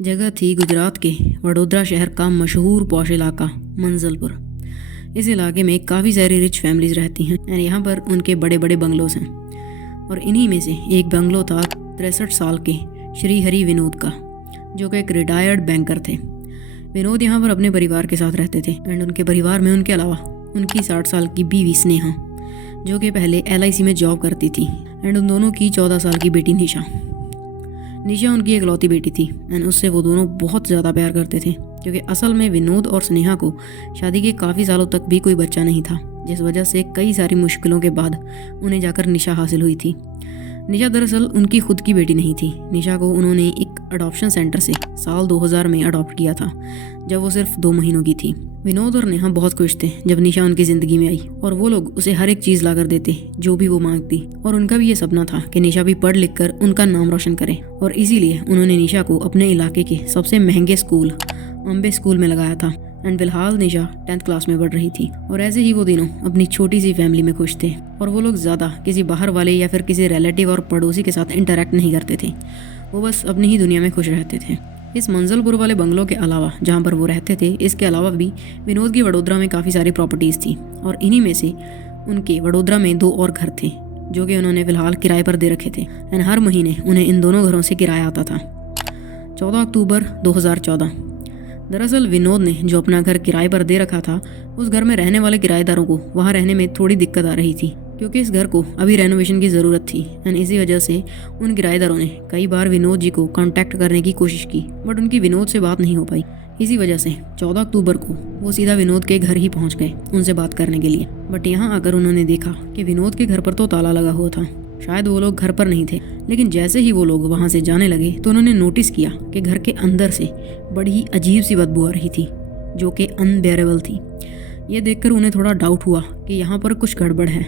जगह थी गुजरात के वडोदरा शहर का मशहूर पॉश इलाका मंजलपुर। इस इलाके में काफ़ी सारी रिच फैमिलीज रहती हैं और यहाँ पर उनके बड़े बड़े बंगलोज हैं। और इन्हीं में से एक बंगलो था 63 साल के श्री हरि विनोद का, जो कि एक रिटायर्ड बैंकर थे। विनोद यहाँ पर अपने परिवार के साथ रहते थे एंड उनके परिवार में उनके अलावा उनकी 60 साल की बीवी स्नेहा, जो कि पहले LIC में जॉब करती थी, एंड उन दोनों की 14 साल की बेटी निशा उनकी इकलौती बेटी थी एंड उससे वो दोनों बहुत ज़्यादा प्यार करते थे, क्योंकि असल में विनोद और स्नेहा को शादी के काफ़ी सालों तक भी कोई बच्चा नहीं था, जिस वजह से कई सारी मुश्किलों के बाद उन्हें जाकर निशा हासिल हुई थी। निशा दरअसल उनकी खुद की बेटी नहीं थी। निशा को उन्होंने एक अडॉप्शन सेंटर से साल 2000 में अडॉप्ट किया था, जब वो सिर्फ 2 महीनों की थी। विनोद और नेहा बहुत खुश थे जब निशा उनकी ज़िंदगी में आई, और वो लोग उसे हर एक चीज़ ला कर देते जो भी वो मांगती। और उनका भी ये सपना था कि निशा भी पढ़ लिख कर उनका नाम रोशन करे, और इसीलिए उन्होंने निशा को अपने इलाके के सबसे महंगे स्कूल अम्बे स्कूल में लगाया था। एंड फिलहाल निशा 10th क्लास में पढ़ रही थी। और ऐसे ही वो दिनों अपनी छोटी सी फैमिली में खुश थे, और वो लोग ज़्यादा किसी बाहर वाले या फिर किसी रिलेटिव और पड़ोसी के साथ इंटरेक्ट नहीं करते थे। वो बस अपनी ही दुनिया में खुश रहते थे। इस मंजलपुर वाले बंगलों के अलावा जहाँ पर वो रहते थे, इसके अलावा भी विनोद की वडोदरा में काफ़ी सारी प्रॉपर्टीज़ थी, और इन्हीं में से उनके वडोदरा में 2 और घर थे, जो कि उन्होंने फ़िलहाल किराए पर दे रखे थे। एंड हर महीने उन्हें इन दोनों घरों से किराया आता था। 14 अक्टूबर 2014। दरअसल विनोद ने जो अपना घर किराए पर दे रखा था, उस घर में रहने वाले किराएदारों को वहाँ रहने में थोड़ी दिक्कत आ रही थी, क्योंकि इस घर को अभी रेनोवेशन की ज़रूरत थी। एंड इसी वजह से उन किराएदारों ने कई बार विनोद जी को कांटेक्ट करने की कोशिश की, बट उनकी विनोद से बात नहीं हो पाई। इसी वजह से 14 अक्टूबर को वो सीधा विनोद के घर ही पहुंच गए उनसे बात करने के लिए। बट यहाँ आकर उन्होंने देखा कि विनोद के घर पर तो ताला लगा हुआ था। शायद वो लोग घर पर नहीं थे, लेकिन जैसे ही वो लोग वहाँ से जाने लगे तो उन्होंने नोटिस किया कि घर के अंदर से बड़ी ही अजीब सी बदबू आ रही थी, जो कि अनबेरेबल थी। ये देखकर उन्हें थोड़ा डाउट हुआ कि यहाँ पर कुछ गड़बड़ है,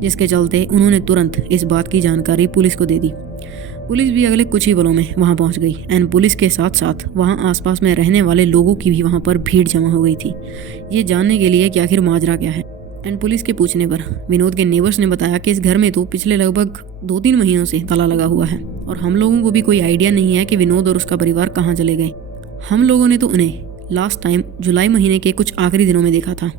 जिसके चलते उन्होंने तुरंत इस बात की जानकारी पुलिस को दे दी। पुलिस भी अगले कुछ ही पलों में वहाँ पहुँच गई, एंड पुलिस के साथ साथ वहाँ आसपास में रहने वाले लोगों की भी वहाँ पर भीड़ जमा हो गई थी, ये जानने के लिए कि आखिर माजरा क्या है। एंड पुलिस के पूछने पर विनोद के नेबर्स ने बताया कि इस घर में तो पिछले लगभग 2-3 महीनों से ताला लगा हुआ है, और हम लोगों को भी कोई आइडिया नहीं है कि विनोद और उसका परिवार कहाँ चले गए। हम लोगों ने तो उन्हें लास्ट टाइम जुलाई महीने के कुछ आखिरी दिनों में देखा था।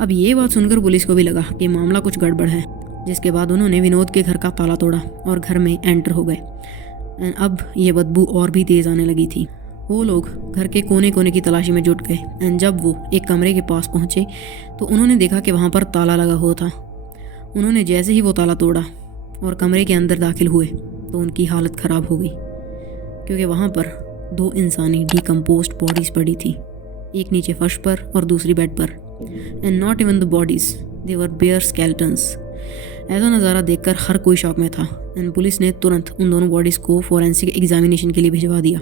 अब ये बात सुनकर पुलिस को भी लगा कि मामला कुछ गड़बड़ है, जिसके बाद उन्होंने विनोद के घर का ताला तोड़ा और घर में एंटर हो गए। अब ये बदबू और भी तेज़ आने लगी थी। वो लोग घर के कोने कोने की तलाशी में जुट गए, एंड जब वो एक कमरे के पास पहुंचे तो उन्होंने देखा कि वहाँ पर ताला लगा हुआ था। उन्होंने जैसे ही वो ताला तोड़ा और कमरे के अंदर दाखिल हुए तो उनकी हालत ख़राब हो गई, क्योंकि वहाँ पर 2 इंसानी डिकम्पोज्ड बॉडीज़ पड़ी थी, एक नीचे फर्श पर और दूसरी बेड पर। And not even the bodies, they were bare skeletons. ऐसा नज़ारा देखकर हर कोई शॉक में था, एंड पुलिस ने तुरंत उन दोनों बॉडीज़ को फॉरेंसिक एग्जामिनेशन के लिए भिजवा दिया।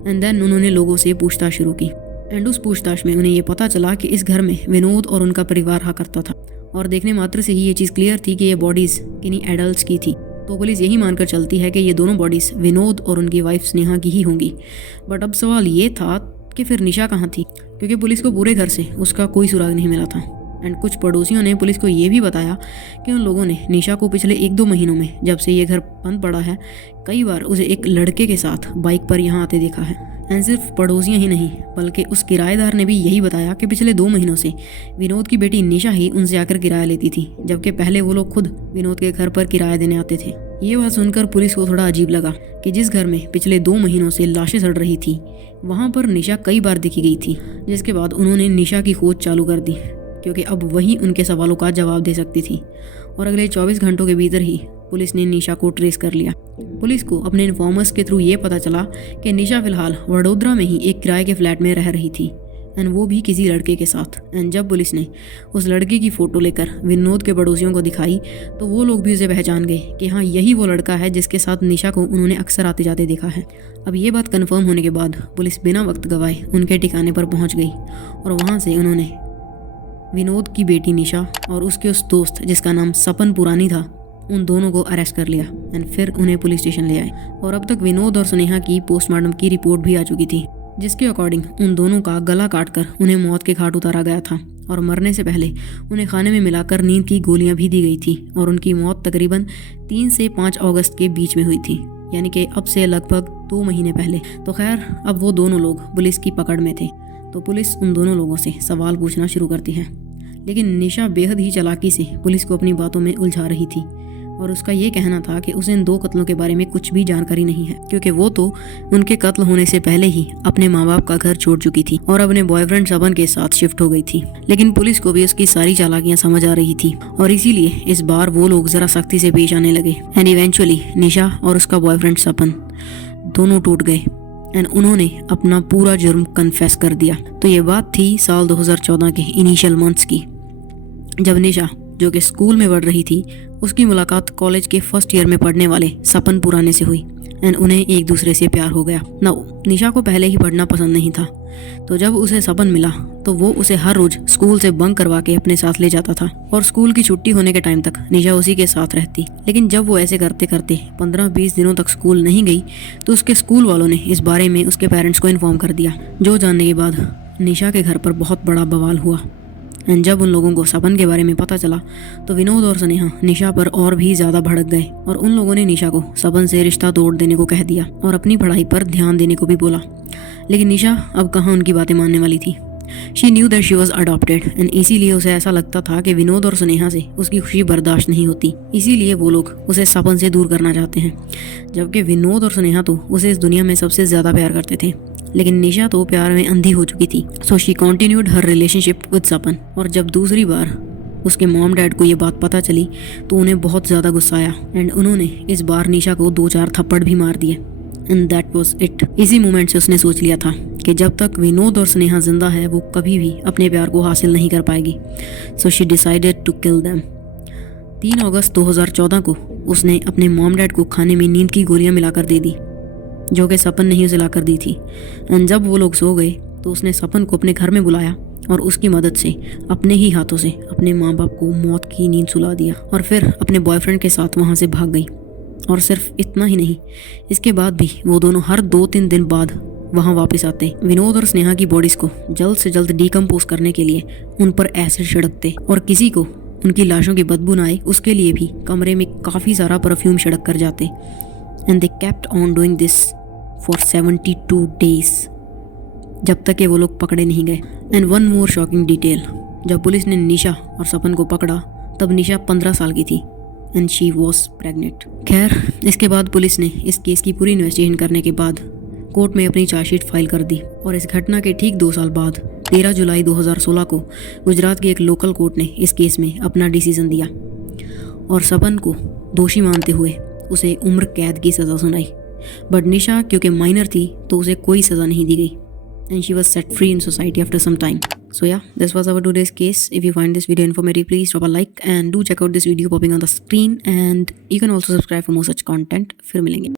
एंड देन उन्होंने लोगों से पूछताछ शुरू की, एंड उस पूछताछ में उन्हें ये पता चला कि इस घर में विनोद और उनका परिवार रहा करता था, और देखने मात्र से ही ये चीज़ क्लियर थी कि ये बॉडीज़ किन्हीं एडल्ट्स की थी। तो पुलिस यही मानकर चलती है कि ये दोनों बॉडीज़ विनोद और उनकी वाइफ स्नेहा की ही होंगी। बट अब सवाल ये था कि फिर निशा कहाँ थी, क्योंकि पुलिस को पूरे घर से उसका कोई सुराग नहीं मिला था। एंड कुछ पड़ोसियों ने पुलिस को ये भी बताया कि उन लोगों ने निशा को पिछले 1-2 महीनों में, जब से ये घर बंद पड़ा है, कई बार उसे एक लड़के के साथ बाइक पर यहाँ आते देखा है। एंड सिर्फ पड़ोसियाँ ही नहीं, बल्कि उस किराएदार ने भी यही बताया कि पिछले 2 महीनों से विनोद की बेटी निशा ही उनसे आकर किराया लेती थी, जबकि पहले वो लोग खुद विनोद के घर पर किराया देने आते थे। ये बात सुनकर पुलिस को थोड़ा अजीब लगा कि जिस घर में पिछले 2 महीनों से लाशें सड़ रही थी, वहाँ पर निशा कई बार दिखी गई थी। जिसके बाद उन्होंने निशा की खोज चालू कर दी, क्योंकि अब वही उनके सवालों का जवाब दे सकती थी। और अगले 24 घंटों के भीतर ही पुलिस ने निशा को ट्रेस कर लिया। पुलिस को अपने इन्फॉर्मर्स के थ्रू ये पता चला कि निशा फिलहाल वडोदरा में ही एक किराए के फ्लैट में रह रही थी, एंड वो भी किसी लड़के के साथ। एंड जब पुलिस ने उस लड़के की फ़ोटो लेकर विनोद के पड़ोसियों को दिखाई तो वो लोग भी उसे पहचान गए कि हाँ, यही वो लड़का है जिसके साथ निशा को उन्होंने अक्सर आते जाते देखा है। अब ये बात कन्फर्म होने के बाद पुलिस बिना वक्त गवाए उनके ठिकाने पर पहुँच गई, और वहाँ से उन्होंने विनोद की बेटी निशा और उसके उस दोस्त जिसका नाम सपन पुरानी था, उन दोनों को अरेस्ट कर लिया। एंड फिर उन्हें पुलिस स्टेशन ले आए, और अब तक विनोद और स्नेहा की पोस्टमार्टम की रिपोर्ट भी आ चुकी थी, जिसके अकॉर्डिंग उन दोनों का गला काटकर उन्हें मौत के घाट उतारा गया था, और मरने से पहले उन्हें खाने में मिलाकर नींद की गोलियां भी दी गई थी, और उनकी मौत तकरीबन 3 से 5 अगस्त के बीच में हुई थी, यानी कि अब से लगभग 2 महीने पहले। तो खैर अब वो दोनों लोग पुलिस की पकड़ में थे, तो पुलिस उन दोनों लोगों से सवाल पूछना शुरू करती है। लेकिन निशा बेहद ही चालाकी से पुलिस को अपनी बातों में उलझा रही थी और उसका ये कहना था कि उसे इन 2 कत्लों के बारे में कुछ भी जानकारी नहीं है, क्योंकि वो तो उनके कत्ल होने से पहले ही अपने माँ बाप का घर छोड़ चुकी थी और अपने बॉयफ्रेंड सबन के साथ शिफ्ट हो गई थी। लेकिन पुलिस को भी उसकी सारी चालाकियां समझ आ रही थी और इसीलिए इस बार वो लोग जरा सख्ती से पेश आने लगे। एंड इवेंचुअली निशा और उसका बॉयफ्रेंड सपन दोनों टूट गए एंड उन्होंने अपना पूरा जुर्म कन्फेस कर दिया। तो ये बात थी साल 2014 के इनिशियल मंथ्स की, जब निशा जो कि स्कूल में पढ़ रही थी उसकी मुलाकात कॉलेज के फर्स्ट ईयर में पढ़ने वाले सपन पुराने से हुई एंड उन्हें एक दूसरे से प्यार हो गया। निशा को पहले ही पढ़ना पसंद नहीं था, तो जब उसे सपन मिला तो वो उसे हर रोज स्कूल से बंक करवा के अपने साथ ले जाता था और स्कूल की छुट्टी होने के टाइम तक निशा उसी के साथ रहती। लेकिन जब वो ऐसे करते करते 15-20 दिनों तक स्कूल नहीं गई तो उसके स्कूल वालों ने इस बारे में उसके पेरेंट्स को इन्फॉर्म कर दिया, जो जानने के बाद निशा के घर पर बहुत बड़ा बवाल हुआ। एंड जब उन लोगों को सपन के बारे में पता चला तो विनोद और स्नेहा निशा पर और भी ज़्यादा भड़क गए और उन लोगों ने निशा को सपन से रिश्ता तोड़ देने को कह दिया और अपनी पढ़ाई पर ध्यान देने को भी बोला। लेकिन निशा अब कहाँ उनकी बातें मानने वाली थी। She knew that she was adopted and इसीलिए उसे ऐसा लगता था कि विनोद और स्नेहा से उसकी खुशी बर्दाश्त नहीं होती, इसीलिए वो लोग उसे सपन से दूर करना चाहते हैं। जबकि विनोद और स्नेहा तो उसे इस दुनिया में सबसे ज़्यादा प्यार करते थे, लेकिन निशा तो प्यार में अंधी हो चुकी थी। So she continued her relationship with Sapan. और जब दूसरी बार उसके मॉम डैड को ये बात पता चली तो उन्हें बहुत ज़्यादा गुस्सा आया एंड उन्होंने इस बार निशा को 2-4 थप्पड़ भी मार दिए एंड दैट वाज इट। इसी मोमेंट से उसने सोच लिया था कि जब तक विनोद और स्नेहा जिंदा है वो कभी भी अपने प्यार को हासिल नहीं कर पाएगी। So she decided to kill them. 3 अगस्त 2014 को उसने अपने मॉम डैड को खाने में नींद की गोलियां मिलाकर दे दी, जो कि सपन ने ही उसे लाकर दी थी। एंड जब वो लोग सो गए तो उसने सपन को अपने घर में बुलाया और उसकी मदद से अपने ही हाथों से अपने माँ बाप को मौत की नींद सुला दिया और फिर अपने बॉयफ्रेंड के साथ वहाँ से भाग गई। और सिर्फ इतना ही नहीं, इसके बाद भी वो दोनों हर 2-3 दिन बाद वहाँ वापस आते। विनोद और स्नेहा की बॉडीज को जल्द से जल्द डिकम्पोज करने के लिए उन पर एसिड छिड़कते और किसी को उनकी लाशों की बदबू न आए उसके लिए भी कमरे में काफ़ी सारा परफ्यूम छिड़क कर जाते। And they kept on doing this for 72 days, जब तक कि वो लोग पकड़े नहीं गए। And one more shocking detail, जब पुलिस ने निशा और सपन को पकड़ा तब निशा 15 साल की थी एंड शी वॉज प्रेग्नेंट। खैर इसके बाद पुलिस ने इस केस की पूरी इन्वेस्टिगेशन करने के बाद कोर्ट में अपनी चार्जशीट फाइल कर दी और इस घटना के ठीक 2 साल बाद 13 जुलाई 2016 को गुजरात की एक लोकल कोर्ट ने इस केस में अपना डिसीजन दिया और सपन को दोषी मानते हुए उसे उम्र कैद की सज़ा सुनाई। बट निशा क्योंकि माइनर थी तो उसे कोई सज़ा नहीं दी गई and she was set free in society after some time. So yeah, this was our today's case. If you find this video informative, please drop a like and do check out this video popping on the screen and you can also subscribe for more such content. फिर मिलेंगे।